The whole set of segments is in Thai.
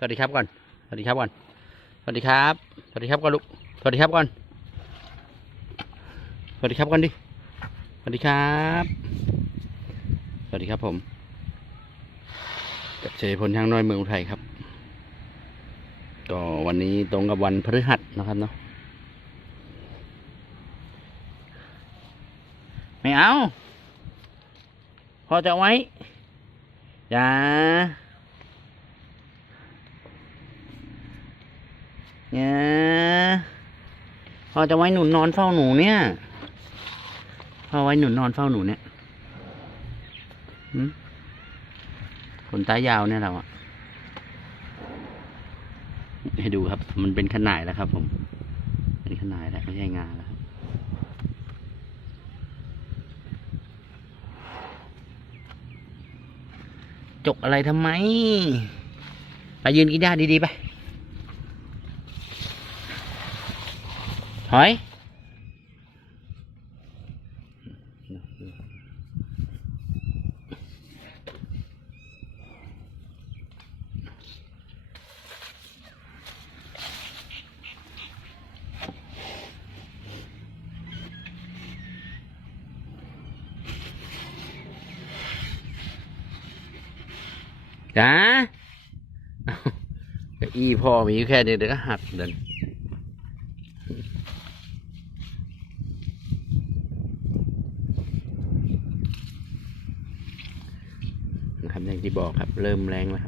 สวัสดีครับก่อน สวัสดีครับก่อน สวัสดีครับ สวัสดีครับก่อนลูก สวัสดีครับก่อน สวัสดีครับก่อนดิ สวัสดีครับ สวัสดีครับผม กับเจพลช่างน้อยเมืองอุทัยครับ ก็วันนี้ตรงกับวันพฤหัสนะครับเนาะ ไม่เอา พอจะเอาไว้ อย่า อย่าพอจะไว้หนุนนอนเฝ้าหนูเนี่ย พอไว้หนุนนอนเฝ้าหนูเนี่ยขนตายาวเนี่ยเราอะให้ดูครับ มันเป็นขนาดแล้วครับ ผมเป็นขนาดแล้วไม่ใช่งาแล้วครับจกอะไรทำไม ไปยืนกินหญ้าดีๆไป ถอย จ้า อีพ่อมีอยู่แค่นี้เดี๋ยวก็หักเดินนะครั บอกครับ เริ่มแรงแล้วครับ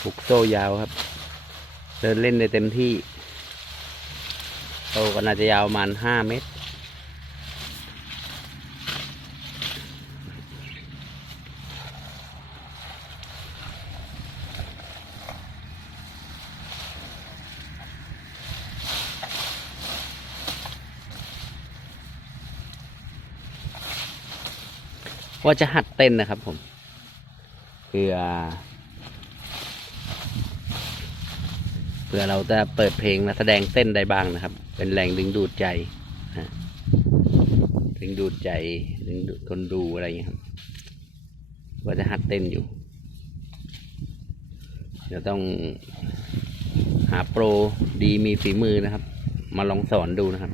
ผูกโซ่ยาวครับ เดินเล่นได้เต็มที่โซ่ก็น่าจะยาวประมาณห้าเมตร ว่าจะหัดเต้นนะครับผมเพื่อ เพื่อเราจะเปิดเพลงและแสดงเต้นได้บ้างนะครับ เป็นแรงดึงดูดใจนะดึงดูดใจดึงดูดคนดูอะไรอย่างนี้ครับว่าจะหัดเต้นอยู่เดี๋ยวต้องหาโปรดีมีฝีมือนะครับ มาลองสอนดูนะครับ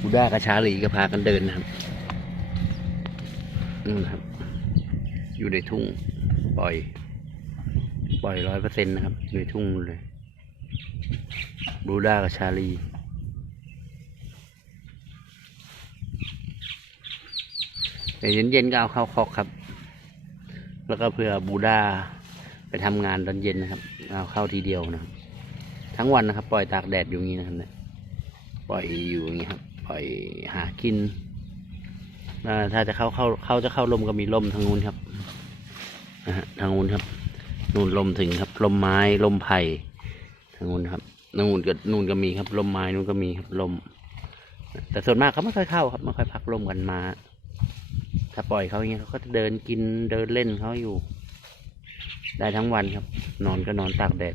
บูด้ากับชาลีก็พากันเดินนะครับนู่นครับ อยู่ในทุ่งปล่อย ปล่อยร้อยเปอร์เซ็นต์นะครับ อยู่ในทุ่งเลยบูด้ากับชาลีเดี๋ยวเย็นๆก็เอาเข้าคอกครับ แล้วก็เพื่อบูด้าไปทำงานตอนเย็นนะครับ เอาเข้าทีเดียวนะครับ ทั้งวันนะครับ ปล่อยตากแดดอยู่งนี้นะครับเนี่ยปล่อยอยู่อย่างนี้ครับ ปล่อยหากินถ้าจะเข้าเข้าเข้าจะเข้าลมก็มีลมทางนู้นครับนะฮะทางนู้นครับนู่นลมถึงครับลมไม้ลมไผ่ทางนู้นครับนู่นก็นู่นก็มีครับ ลมไม้นู่นก็มีครับลม แต่ส่วนมากเขาไม่ค่อยเข้าครับไม่ค่อยพักลมกันมา ถ้าปล่อยเขาอย่างเงี้ยเขาก็จะเดินกินเดินเล่นเขาอยู่ ได้ทั้งวันครับ นอนก็นอนตากแดด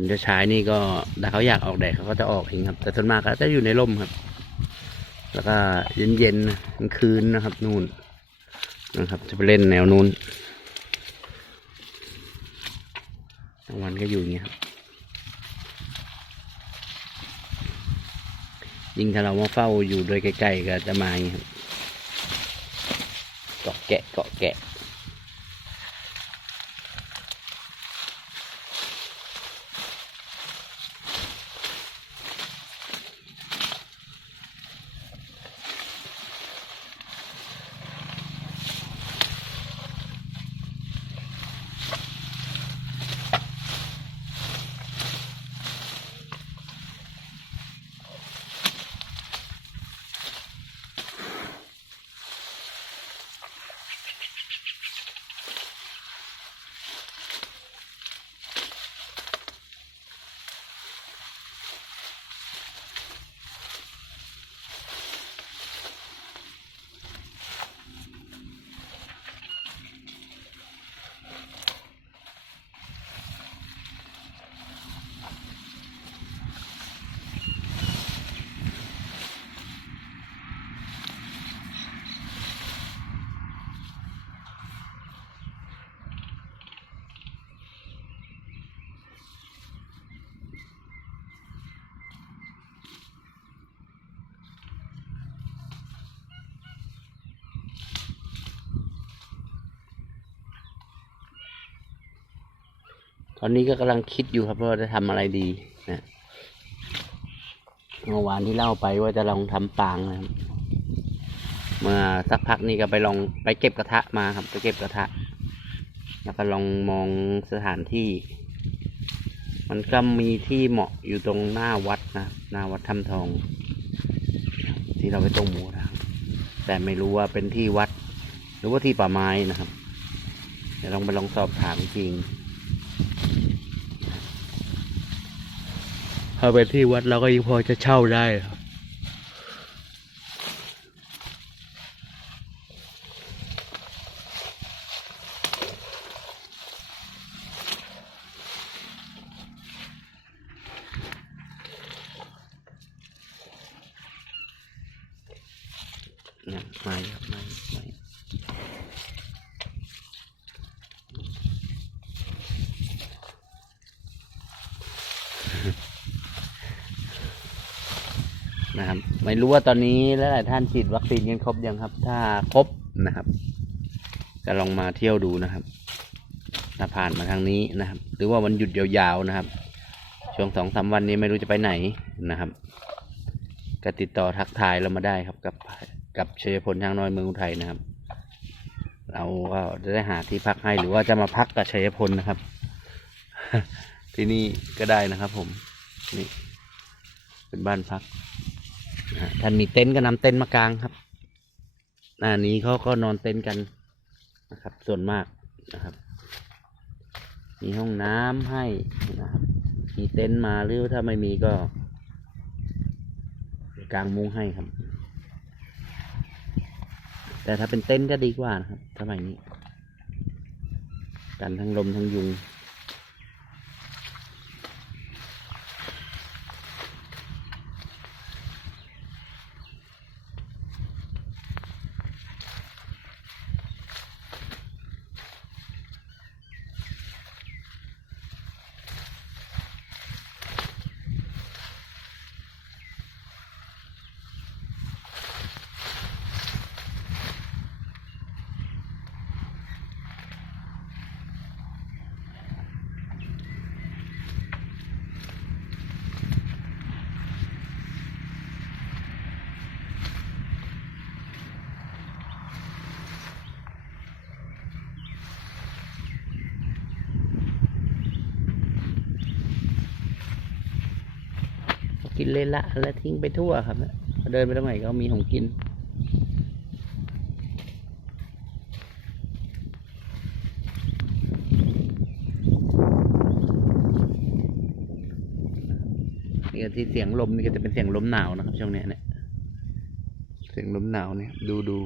นจะใช้นี่ก็ถ้าเขาอยากออกแดดเขาก็จะออกเองครับ แต่ส่วนมากก็จะอยู่ในร่มครับ แล้วก็เย็นๆกลางคืนนะครับ นู่นนะครับ จะไปเล่นแนวนู้นกลางวันก็อยู่อย่างเงี้ยครับยิ่งถ้าเรามาเฝ้าอยู่โดยใกลๆก็จะมาอย่างเงี้ยครับเกาะแกะเกาะแกะ ตอนนี้ก็กำลังคิดอยู่ครับว่าจะทำอะไรดีนะเมื่อวานที่เล่าไปว่าจะลองทำปางนะครับเมื่อสักพักนี้ก็ไปลองไปเก็บกระทะมาครับ ไปเก็บกระทะ แล้วก็ลองมองสถานที่ มันก็มีที่เหมาะอยู่ตรงหน้าวัดนะหน้าวัดถ้ำทอง ที่เราไปต้มหมูนะแต่ไม่รู้ว่าเป็นที่วัด หรือว่าที่ป่าไม้นะครับเดี๋ยวลองไปลองสอบถามจริง ถ้าเป็นที่วัดเราก็ยังพอจะเช่าได้ครับไม่ครับไม่ไม่ นะครับ ไม่รู้ว่าตอนนี้หลายๆท่านฉีดวัคซีนกันครบยังครับ ถ้าครบนะครับ ก็ลองมาเที่ยวดูนะครับถ้าผ่านมาทางนี้นะครับ หรือว่าวันหยุดยาวๆนะครับ ช่วงสองสามวันนี้ไม่รู้จะไปไหนนะครับก็ติดต่อทักทายเรามาได้ครับกับกับเชยพลทางน้อยเมืองอุทัยนะครับ เราก็จะได้หาที่พักให้หรือว่าจะมาพักกับชัยพลนะครับ ที่นี่ก็ได้นะครับผมนี่เป็นบ้านพัก ท่านมีเต็นท์ก็นำเต็นท์มากางครับ หน้านี้เขาก็นอนเต็นท์กันนะครับ ส่วนมากนะครับ มีห้องน้ำให้นะครับมีเต็นท์มาหรือถ้าไม่มีก็กางมุ้งให้ครับ แต่ถ้าเป็นเต็นท์ก็ดีกว่านะครับสมัยนี้กันทั้งลมทั้งยุง กินเลยละแล้วทิ้งไปทั่วครับเนี่ยเดินไปตรงไหนก็มีของกิน นี่ที่เสียงลมนี่ก็จะเป็นเสียงลมหนาวนะครับช่วงนี้เนี่ยเสียงลมหนาวเนี่ย ดูดู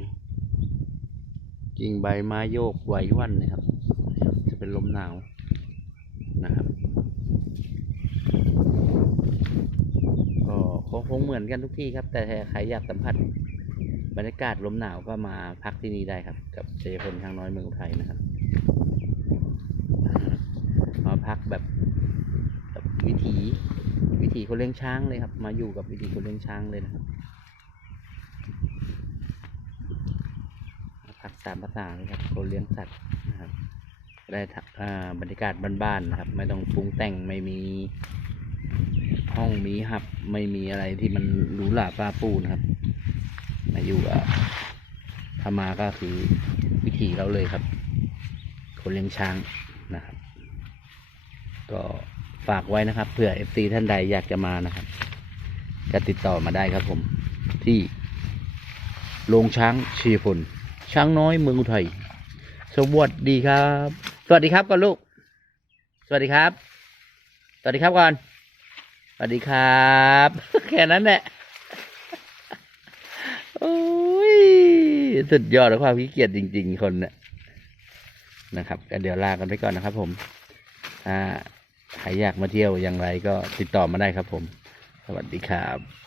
กิ่งใบไม้โยกไหววันนะครับ จะเป็นลมหนาวนะครับ ก็คงเหมือนกันทุกที่ครับ แต่ใครอยากสัมผัสบรรยากาศลมหนาวก็มาพักที่นี่ได้ครับ กับเจพลช้างน้อยเมืองอุทัยนะครับ มาพักแบบแบบวิถีวิถีคนเลี้ยงช้างเลยครับ มาอยู่กับวิถีคนเลี้ยงช้างเลยนะครับพักตามภาษาเลยครับคนเลี้ยงสัตว์นะครับได้บรรยากาศบ้านๆนะครับ ไม่ต้องปรุงแต่งไม่มี ห้องมีหับ ไม่มีอะไรที่มันหรูหราป้าปูนะครับ มาอยู่อะถ้ามาก็คือวิถีเราเลยครับ คนเลี้ยงช้างนะครับ ก็ฝากไว้นะครับเผื่อเอฟซีท่านใดอยากจะมานะครับ จะติดต่อมาได้ครับผม ที่โรงช้างชีพลช้างน้อยเมืองอุทัยสวัสดีครับ สวัสดีครับก่อนลูก สวัสดีครับ สวัสดีครับก่อน สวัสดีครับ แค่นั้นแหละโอ้ยสุดยอดและความขี้เกียจจริง ๆ คนเนี่ยนะครับก็เดี๋ยวลากันไปก่อนนะครับผมถ้าใครอยากมาเที่ยวอย่างไรก็ติดต่อมาได้ครับผม สวัสดีครับ